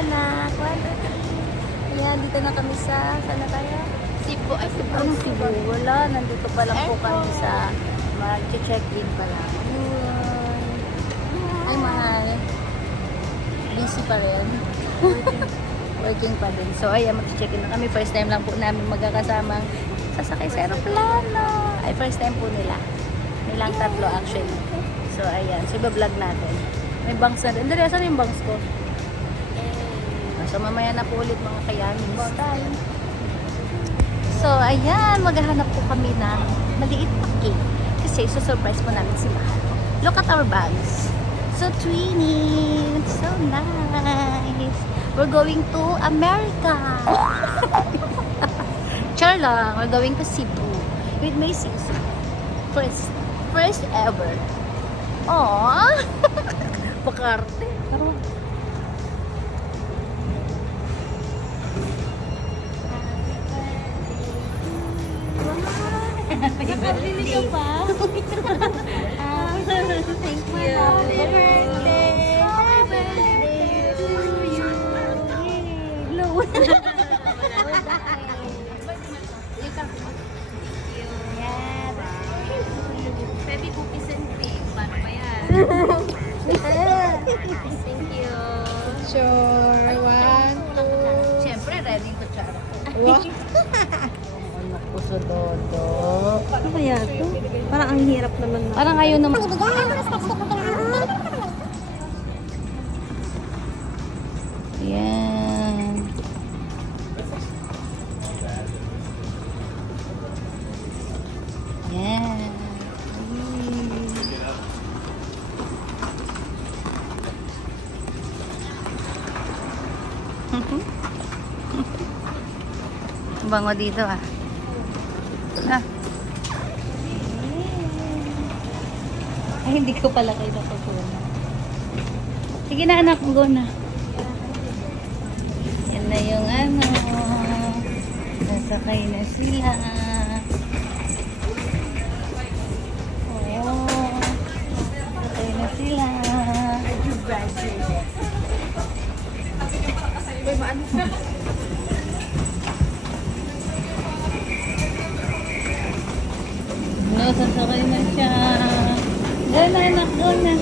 anak. 1, 2, 3. Ayan, dito na kami sa, saan na tayo? Cebu. Ay, Cebu. Anong Cebu? Wala, nandito pa lang po kami sa mag-check-in pa lang. Ay, mahal. Busy pa rin. Working pa din. So, ayan, mag-check-in na kami. First time lang po namin magkakasamang sasakay sa aeroplano. Ay, first time po nila. Nilang tatlo actually. So, ayan. So, iba-vlog natin. May bangs na rin. Dali, saan yung bangs ko? So, mamaya na po ulit mga kayanin. Time. So, ayan. Maghahanap po kami ng maliit na cake. Kasi, surprise po namin si Mahal. Look at our bags. So twinning. So nice. We're going to America. Char lang. We're going to Cebu with my sister. First ever. Aww. Bakarte. Taro. Nakabili ka pa? Thank you. Happy birthday. Happy birthday to you. Blow. Baby cookies and cream. Paano ba yan? Thank you. Sure. 1, 2. Siyempre, ready ko tsara. Wow. Anak ko sa dodo. Ano kaya ito? Parang ang hirap naman. Parang ayaw naman. Yan. Yan. Bango dito ah. Ah. Ay, hindi ko pala kayo nakukuha. Sige na anak, go na. Yan na yung ano. Nasakay na sila. Oh. Nasakay na sila. No, sasakay na siya. Go na anak, go na.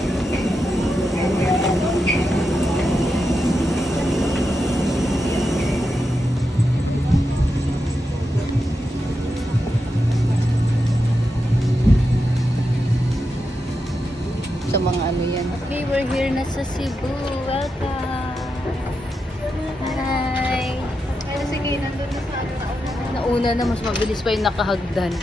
Sa mga ano yan. Okay, we're here na sa Cebu. Welcome. Hi. Sige, nandun na sa ano. Nauna na, mas mabilis pa yung nakahagdan.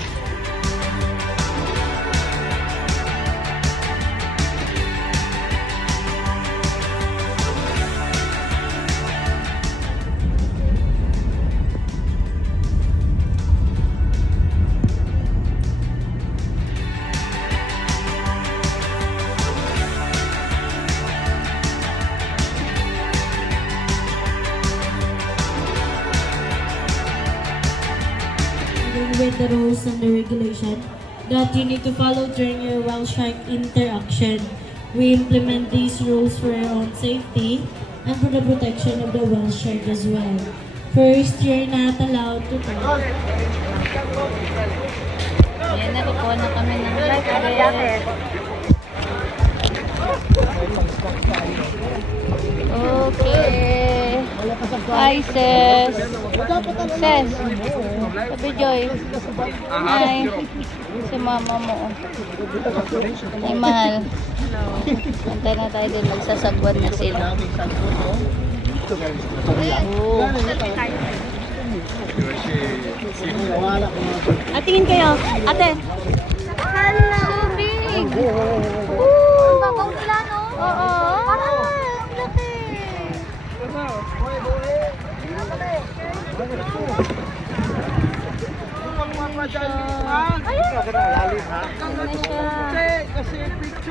With the rules and the regulation that you need to follow during your whale shark interaction. We implement these rules for your own safety and for the protection of the whale shark as well. First, you're not allowed to touch. Ayan na, kukuha na kami ng life jacket. Okay. Hi, sis. Sis. Sabi Joy. Hi. Si mama mo. Ay, mahal. Antay na tayo din. Magsasagwan na sila. Oh. Tingin kayo. Ate. Hala, so big. Ang babaw nila, no? Oo. Parang ang laki.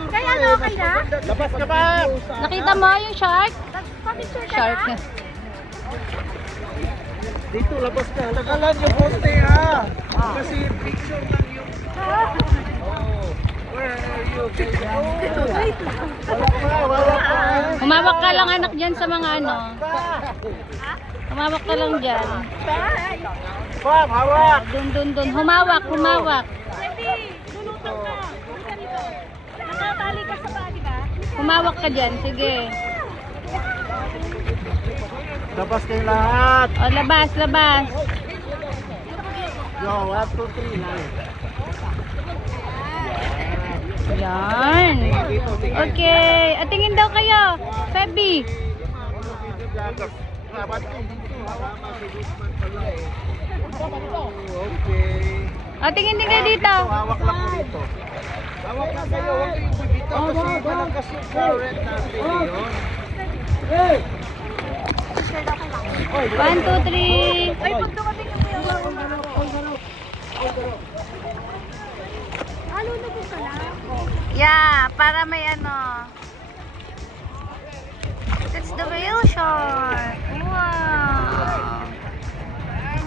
Kaya ano, okay na? Labas ka ba? Nakita mo yung shark? Pa-picture ka Shark na? na. Dito, labas ka. Nakalan yung konti ha. Kasi picture lang yung... Oh. Humawak ka lang anak dyan sa mga ano. Humawak ka lang dyan. Pam, hawak! Dun. Humawak. Nakatali ka sa paa, di ba? Humawak ka dyan. Sige. Labas kayo lahat! O, labas. Yo, 1, 2, 3 lang. Yan. Okay. At tingin daw kayo. Feby. Okay. O, tingin din kayo dito. Hawak lang po dito. Hawak lang kayo, huwag kayo dito kasi malakas yung current natin yun. 1, 2, 3. Ay, pag dumating yung kuya, halo na po ka lang. Yeah, para may ano. That's the whale shark. Wow.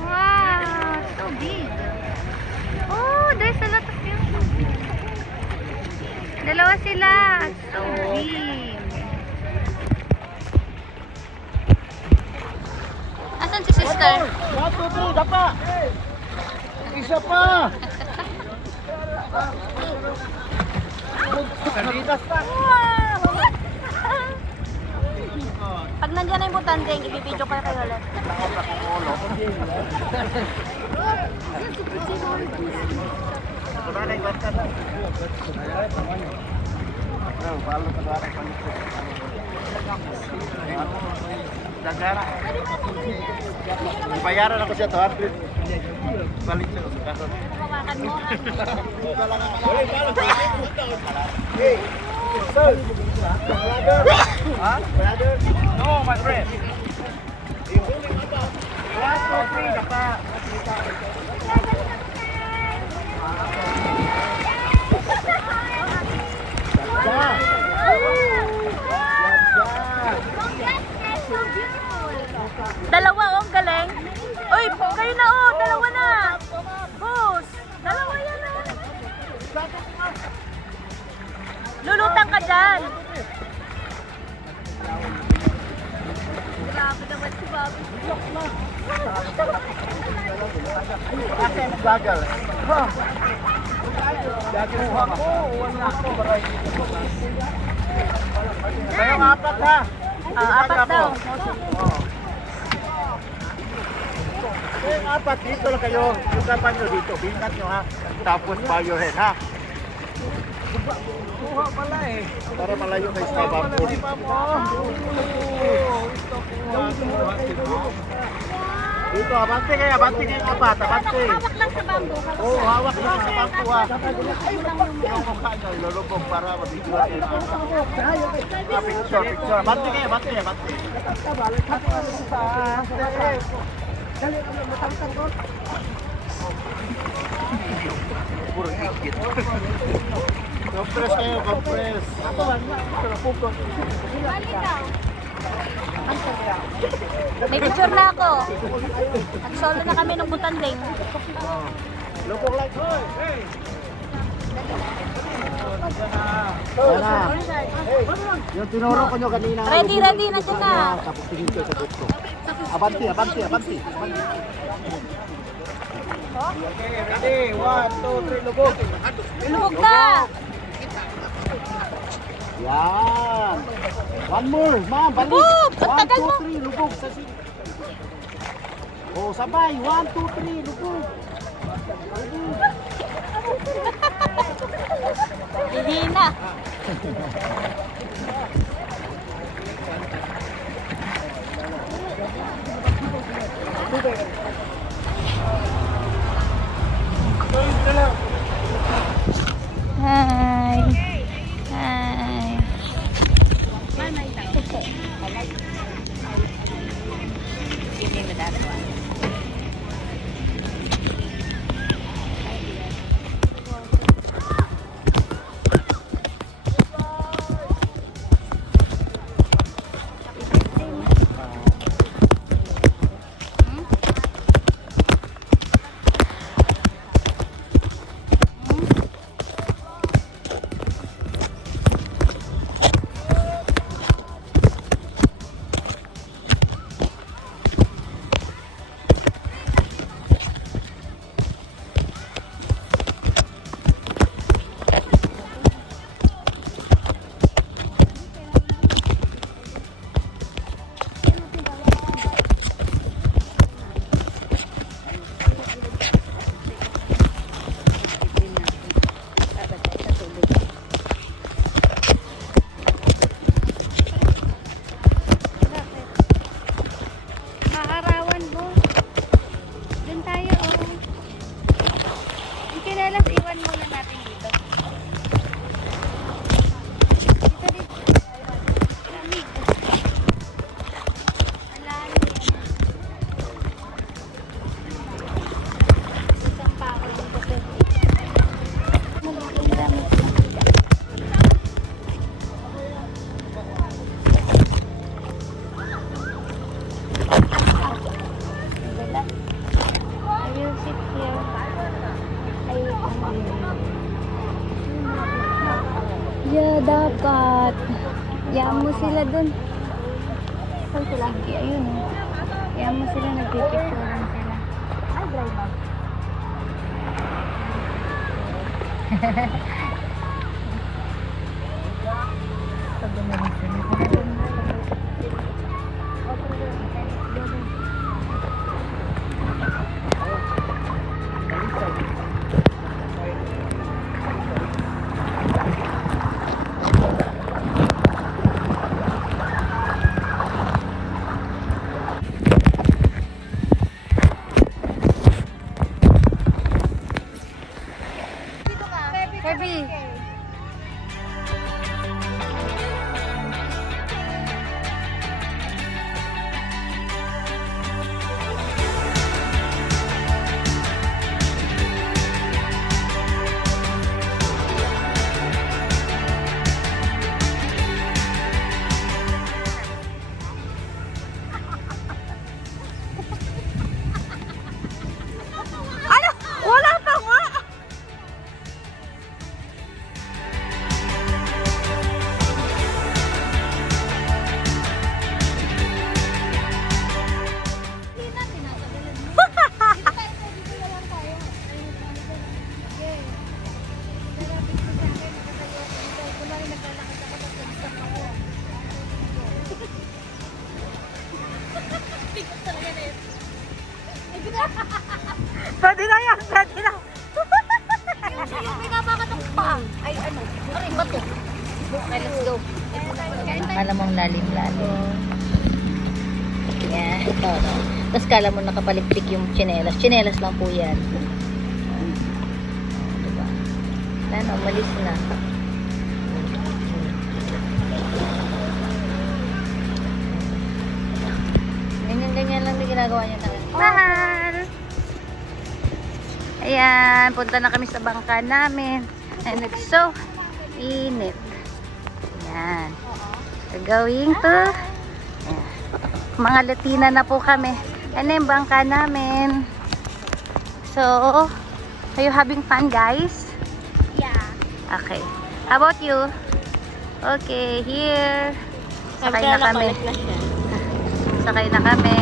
Wow, so big. Oh, there's a lot of them. Dalawa sila. So big. Asan si sister? 1, 2, 3, dapa! Isa pa! Kalitas pa! Pag nandiyan na yung butanding, ibibidyo kayo kayo ulit. Dagara. Bayaran ako siya 200. Balik siya sa karon. Hawakan mo. Hey, sir. Huh? Brother? No, my friend. Last 2, 3, dapa. Dalawa, oh, ang galing. Uy, kayo na, oh, dalawa na. Boss, dalawa yan, oh. Lulutang ka dyan. Grabe naman si Bobby. Asan bagal? Daguha ko, wala ako. Kayo apat ha? Apat daw. Kayo apat, dito lang kayo. Usapan nyo dito, bingat nyo ha. Tapos bow your head ha. Kuha pala eh. Para malayo kayo sa bamboo. Dito, abante kayo apat, abante. Hawak lang sa bamboo. Oo, hawak lang sa bamboo ha. Yung mukha nyo, ilulubog para mabigyan natin. Picture. Abante kayo, abante. Puro higit. Compress kayo, compress. May picture na ako. Nag-solo na kami ng butanding. Lubog lang. Hey! Yung tinuro ko nyo kanina. Ready, nandiyan na. Tapos tingin ko sa buto. Abante. Okay, ready? 1, 2, 3, lubog. Lubog na. Yan. One more, ma'am. Balik. Lubog! Ang 1, tagal 2, mo. 3, lubog. Oh, sabay. 1, 2, 3, lubog. Hihina. Hi. Hi. Give me that one. Yaan mo sila dun. Saan sila? Sige, ayun. Yaan mo sila, nagpipicturean sila. Ay, drive up. Pag-umalis sila. Kirby! Ano? Wala pa nga! Pwede na yan, pwede na. Yung may napakatok pa. Ay, ano? Aray, bato. Okay, let's go. Kala mong lalim-lalim. Yan, ito. No? Tapos kala mo nakapalikpik yung tsinelas. Tsinelas lang po yan. Diba? Wala na, umalis na. Ganyan-ganyan lang yung ginagawa niya na. Mahal! Ayan, punta na kami sa bangka namin. And it's so init. Ayan. We're going to... Ayan. Mga Latina na po kami. Ayan yung bangka namin. So, are you having fun, guys? Yeah. Okay. How about you? Okay, here. Sakay na kami. Sakay na kami.